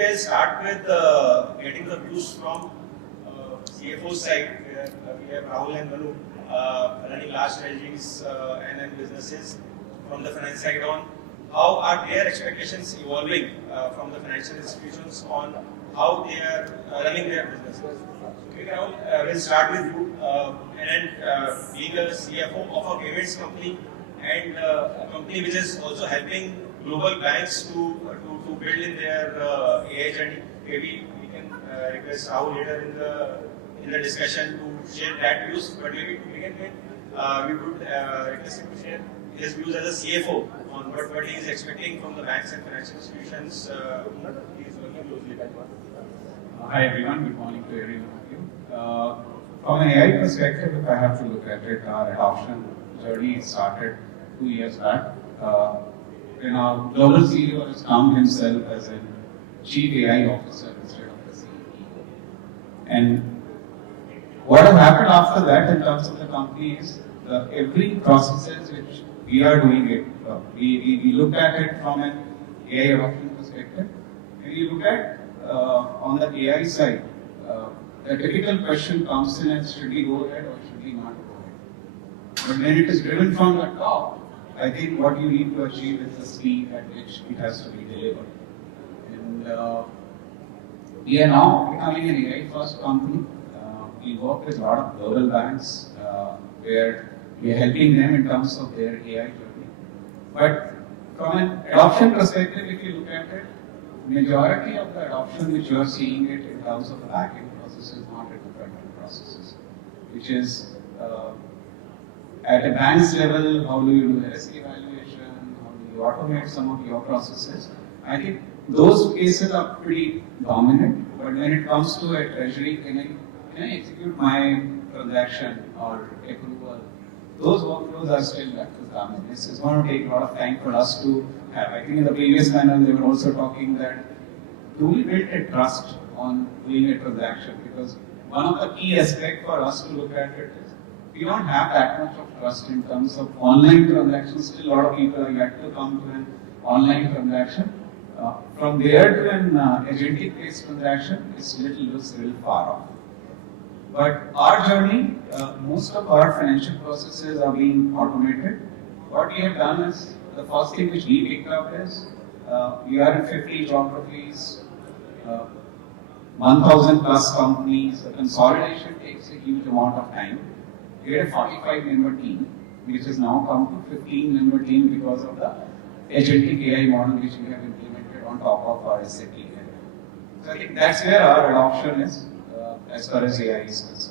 maybe I'll start with getting the views from CFO side, where we have Rahul and Manu running large strategies and then businesses from the finance side on how are their expectations evolving from the financial institutions on how they are running their businesses. Okay, Rahul, we'll start with you. And then being a CFO of a payments company and a company which is also helping global banks to build in their AI journey. Maybe we can request Rahul later in the discussion to share that views. But maybe to begin with, we would request him to share his views as a CFO on what he is expecting from the banks and financial institutions. He is working closely with. Hi everyone, good morning to every one of you. From an AI perspective, if I have to look at it, our adoption journey started 2 years back. Our global CEO has termed himself as a chief AI officer instead of the CEO. And what has happened after that in terms of the company is every processes which we are doing it, we look at it from an AI adoption perspective. And we look at on the AI side, the typical question comes in as should we go ahead or should we not go ahead? But when it is driven from the top, I think what you need to achieve is the speed at which it has to be delivered. And we are now becoming an AI first company. We work with a lot of global banks where we are helping them in terms of their AI journey. But from an adoption perspective, if you look at it, majority of the adoption which you are seeing it in terms of the back-end processes, not at the front-end processes, which is at a bank's level, how do you do risk evaluation, how do you automate some of your processes. I think those cases are pretty dominant, but when it comes to a treasury, can I execute my transaction or approval, those workflows are still left to come. This is going to take a lot of time for us to have. I think in the previous panel they were also talking that do we build a trust on doing a transaction? Because one of the key aspects for us to look at it is we don't have that much of trust in terms of online transactions. Still a lot of people are yet to come to an online transaction. From there to an agentic based transaction, it's looks a little far off. But our journey, most of our financial processes are being automated. What we have done is, the first thing which we picked up is, we are in 50 geographies, 1,000 plus companies. The consolidation takes a huge amount of time. We had a 45-member team, which has now come to 15-member team because of the agentic AI model which we have implemented on top of our SAP. So I think that's where our adoption is as far as AI is concerned.